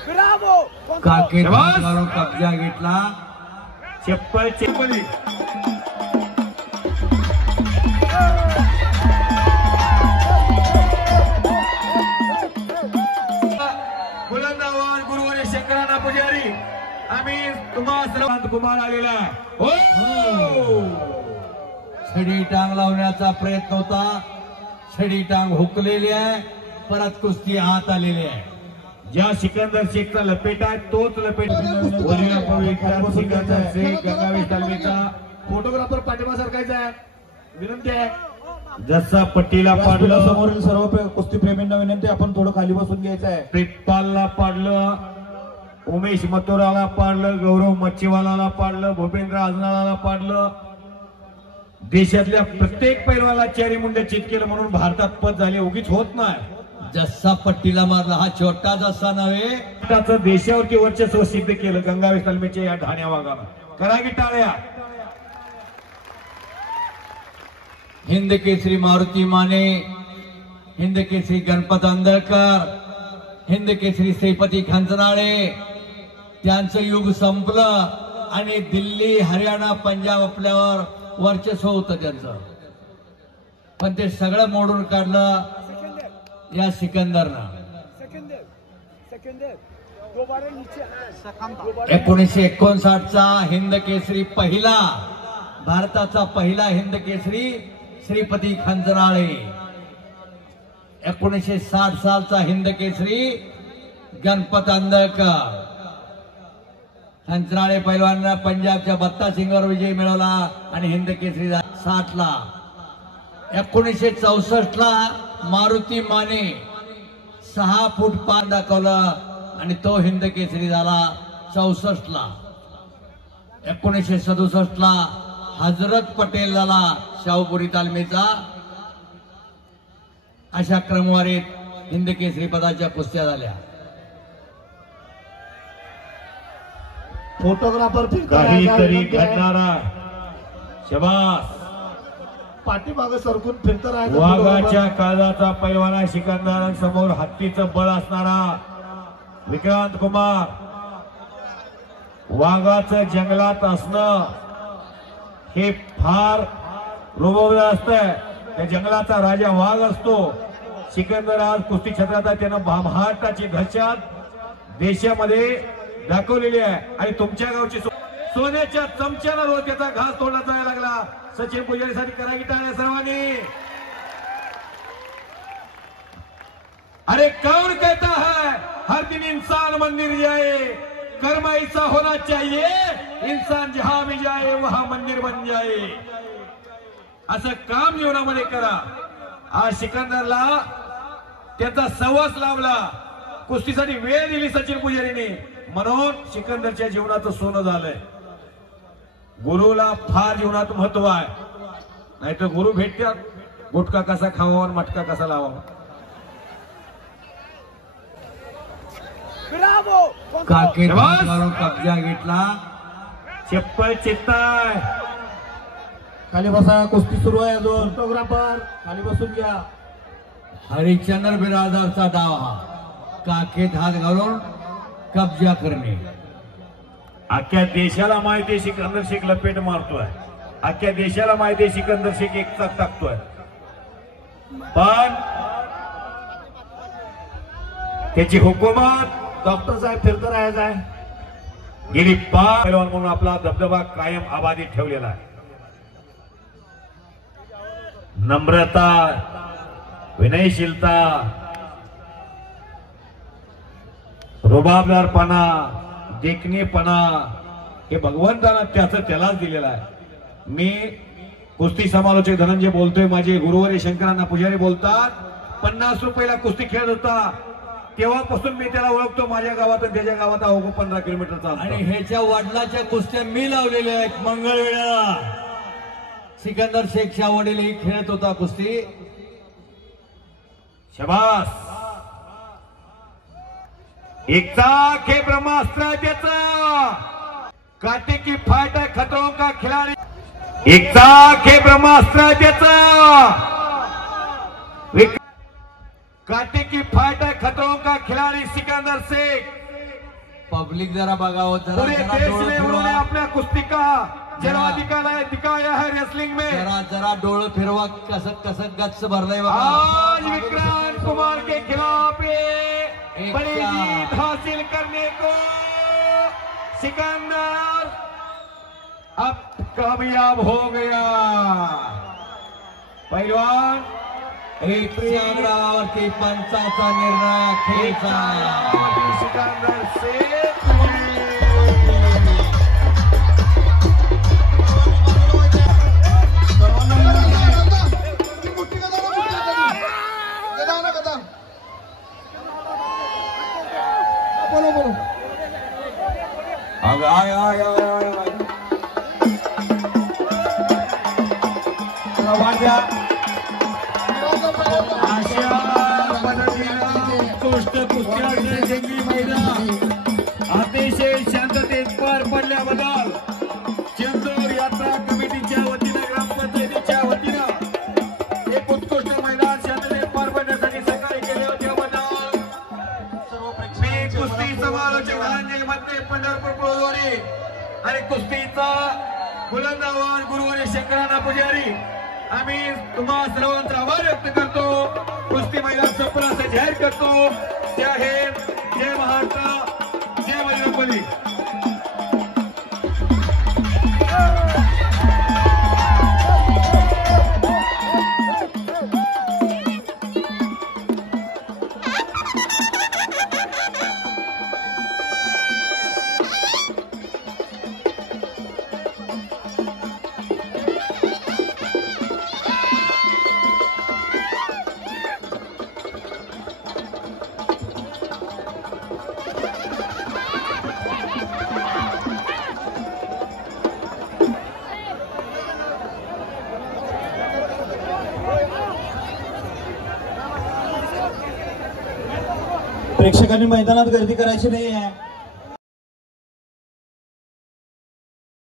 काके कब्जा घेतला चप्पल चप्पली बुलंद आवाज गुरुवारी शंकराना पुजारी आम्ही तुम्हा सर्वांत कुमार आलेला हो छडी टांग लावण्याचा प्रयत्न होता छडी टांग हुकलेली आहे परत कुस्ती हात आलेली आहे ज्या सिकंदर शेखचा लपेट आहे तोच लपेट सिकंदर शेख गंगावेश तालमीचा फोटोग्राफर पाठिंबा सरकायचा आहे विनंती आहे जसा पट्टीला पाडलं समोरील सर्व कुस्ती प्रेमींना विनंती आपण थोडं खाली बसून घ्यायचं आहे प्रितपालला पाडलं उमेश मथुराला पाडलं गौरव मच्छीवालाला पाडलं भूपेंद्र आजनाला पाडलं देशातल्या प्रत्येक पैलवाला चारी मुंडे चित केलं म्हणून भारतात पद झाले उगीच होत नाही जसा पट्टीला मारला हा छोटा जसा नव्हे त्याचं देशावरती वर्चस्व सिद्ध केलं गंगावेश तालमीच्या या ढाण्या वाघानं करा की टाळ्या हिंद केसरी मारुती माने हिंद केसरी गणपत आंदळकर हिंद केसरी श्रीपती खंचनाळे त्यांचं युग संपलं आणि दिल्ली हरियाणा पंजाब आपल्यावर वर्चस्व होतं त्यांचं पण ते सगळं मोडून काढलं या सिकंदरनं 1959चा हिंद केसरी पहिला भारताचा पहिला हिंद केसरी श्रीपती खंचनाळे 1960 सालचा हिंद केसरी गणपत आंदळकर खंचनाळे पैलवानांना पंजाबच्या बत्ता सिंगवर विजय मिळवला आणि हिंद केसरी 60 ला 1964 ला मारुती माने 6 फूट 5 दाखवलं आणि तो हिंद केसरी झाला 64 ला 1967 ला हजरत पटेल झाला शाहूपुरी तालमीचा अशा क्रमवारीत हिंद केसरी पदाच्या कुस्त्या झाल्या फोटोग्राफर काहीतरी घडणारा शबास पाठीमागे सरकून फिरता राहायचं वाघाच्या काळाचा पैलवाना सिकंदरांसमोर हत्तीचं बळ असणारा विक्रांत कुमार वाघाचं जंगलात असणं हे फार रुबाबदार असतं त्या जंगलाचा राजा वाघ असतो सिकंदर आज कुस्ती क्षेत्रात त्यानं महाराष्ट्राची दहशत देशामध्ये दाखवलेली आहे आणि तुमच्या गावची सोन्याच्या चमच्यानं रोज त्याचा घास तोडला जायला लागला सचिन पुजारीसाठी करा की टाळ्या सर्वांनी अरे कौन कहता है हर दिन इंसान मंदिर जाए कर्म ऐसा होना चाहिए इंसान जहां भी जाए वहां मंदिर बन जाए असं काम जीवनामध्ये करा आज सिकंदरला त्याचा सहवास लाभला कुस्तीसाठी वेळ दिली सचिन पुजारीने म्हणून सिकंदरच्या जीवनाचं सोनं झालंय गुरुला फार जीवनात महत्व आहे नाहीतर गुरु भेटतात गुटखा कसा खावा मटका कसा लावावा काके कब्जा घेतला चप्पल चित्ताय खाली बसा कुस्ती सुरू आहे अजून फोटोग्राफर खाली बसून घ्या हरिश्चंद्र बिरादरचा डाव हा काकेत हात घालून कब्जा करणे अख्ख्या देशाला माहिती आहे सिकंदर शेख लपेट मारतोय अख्ख्या देशाला माहिती आहे सिकंदर शेख एक चाक टाकतोय पण त्याची हुकूमत डॉक्टर साहेब फिरता राहायचं आहे गेली 5 पैलवान म्हणून आपला दबदबा कायम आबादी ठेवलेला आहे नम्रता विनयशीलता रुबाबदारपणा देखणेपणा हे भगवंतानं त्यालाच दिलेलं आहे मी कुस्ती समालोचक धनंजय बोलतोय माझे गुरुवारी शंकरांना पुजारी बोलतात 50 रुपयाला कुस्ती खेळत होता तेव्हापासून मी त्याला ओळखतो माझ्या गावात आणि त्याच्या गावात अवघ 15 किलोमीटरचा आणि ह्याच्या वडिलाच्या कुस्त्या मी लावलेल्या आहेत मंगळवेळा सिकंदर शेखच्या वडीलही खेळत होता कुस्ती शबास एक चाक हे ब्रह्मास्त्र त्याचा काटे की फाइट है खतरों का खिलाड़ी एक चाक हे ब्रह्मास्त्र त्याचा काटे की फाइट है खतरों का खिलाड़ी सिकंदर शेख पब्लिक जरा बघावं, जरा पूरे जरा देश डोळं में फिरवा, उन्होंने अपना कुश्ती का जलवा दिखाया है रेसलिंग में। जरा जरा डोळं फिरवा, कसं कसं गच्च भरलंय बघा। आज विक्रांत कुमार के खिलाफ एक बड़ी चार। जीत हासिल करने को सिकंदर अब कामयाब हो गया। पहलवान एक आकडावरती पंचाचा निर्णय खेळचा। सिकंदर से अशा पद्धतीनं उत्कृष्ट कुस्त्याचं जंगी मैदान अतिशय शांततेत पार पडल्याबद्दल चंदूर यात्रा कमिटीच्या वतीनं, ग्रामपंचायतीच्या वतीनं एक उत्कृष्ट मैदान शांततेत पार पडण्यासाठी सहकार्य केले होत्याबद्दल मी कुस्ती समालोचक अंजली मध्ये पंढरपूर गुरुवारी आणि कुस्तीचा बुलंद आवाज गुरुवारी शंकराना पुजारी आम्ही तुम्हा सर्वांचा आभार व्यक्त करतो। कुस्ती मैदान संपलं असं जाहीर करतो। जय हिंद, जय महाराष्ट्र, जय बजरंगबली। प्रेक्षकांनी मैदानात गर्दी करायची नाही आहे।